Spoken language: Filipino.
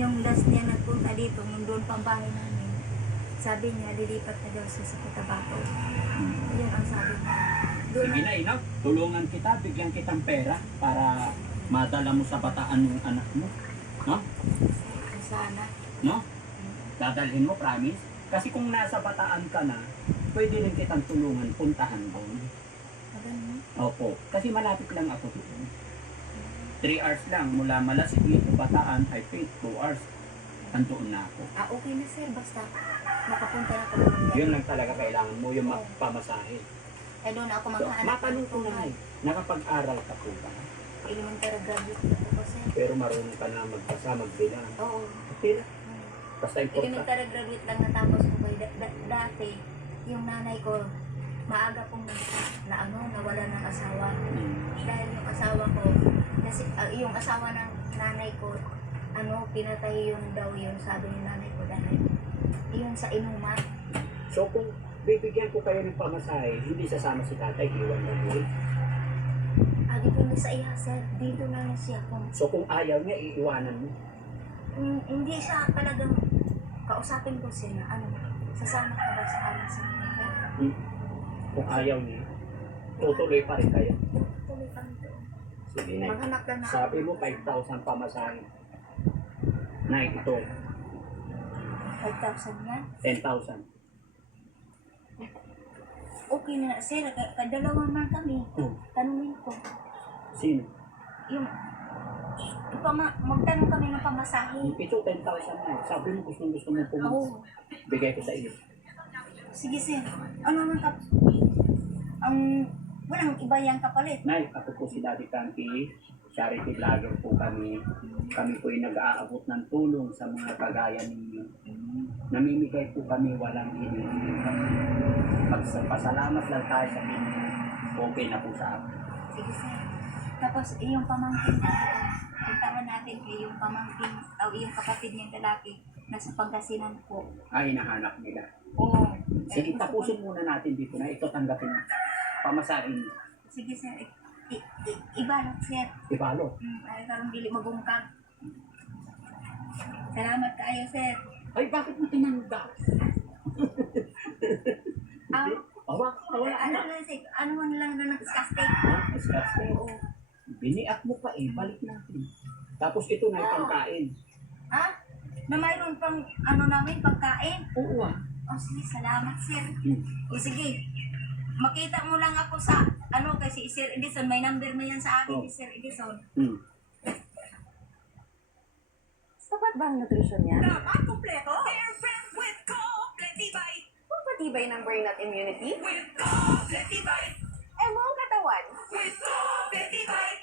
Yung last niya nagpunta dito, yung doon pang bahay namin, sabi niya, lilipat na daw siya sa Cotabato. Yun ang sabi niya. Doon Sige na, Inaw. Tulungan kita, bigyan kitang pera para madala mo sa bataan yung anak mo. No? sana. No? Dadalhin mo, promise? Kasi kung nasa bataan ka na, pwede rin kitang tulungan, puntahan doon. Maganda. Opo. Kasi malapit lang ako doon. 3 hours lang mula Malasigi to Bataan, I think 2 hours. Andoon na ako. Okay na sir, basta makapunta na ako doon. Yun lang talaga kailangan mo, yung pamasahe. Eh doon ako So, maghahanap. matanong ko na nakapag-aral ka po ba? Elementary graduate na ako sir. Pero marunong ka na magbasa, magbilang. Oo. Okay na. Basta important. Elementary graduate lang natapos ko kayo. Dati, yung nanay ko, maaga pong nawala ng asawa. Dahil yung asawa ko, yung asawa ng nanay ko, pinatay yun daw yun, sabi ni nanay ko dahil yun sa inuman. So kung bibigyan ko kayo ng pamasahe, hindi sasama si tatay, iwan na mo. Depende sa iya, sir. Dito na lang siya kung So kung ayaw niya, iiwanan mo. hindi siya talagang kausapin ko siya na sasama ka ba sa amin sa mga. Kung ayaw niya, tutuloy pa rin kayo. Tuloy kami doon. Sige na. Maghanap lang na Sabi mo 5,000 pamasahe. Na ito, 5,000 yan. 10,000. Okay na, sir. Kadalawa man kami. Tanungin ko. Sino? Yung, magtanong kami ng pamasahe. Ito 10,000 na. Sabi mo gusto mo pumunta. Oo. Bigay ko sa iyo. Sige, sir. Ano man walang iba yung kapalit. Nay, ako po si Daddy Frankie. Charity vlogger po kami. Kami po ay nag-aabot ng tulong sa mga kagaya ninyo. Namimigay po kami walang hinihingi. Pasalamat lang tayo sa inyo. Okay na po sa akin. Sige, sir. Tapos, yung pamangkin puntahan natin yung pamangkin o yung kapatid niyang lalaki nasa Pangasinan po. Ay, hinahanap nila. Oo. Sige, tapusin muna natin dito na ito tanggapin mo. Pamasahin. Sige, sir. Ibalot, sir. Ibalo. Ay, karong dili magungkag. Salamat kayo, sir. Ay, bakit mo tinanda? Wala na. Ano man lang na nag-discuss Disgusting. Oo. Biniak mo pa eh, balik natin. Tapos ito na yung pangkain. Na mayroon pang namin pagkain. Oo ah. Sige, salamat, sir. O sige, makita mo lang ako sa kasi Sir Edison, may number na yan sa akin ni Sir Edison. Sapat ba ang nutrisyon niya? Dapat kumpleto. Airbrand with Completibay. Magpatibay ng brain at immunity? With Completibay. Eh, buong katawan? With Completibay.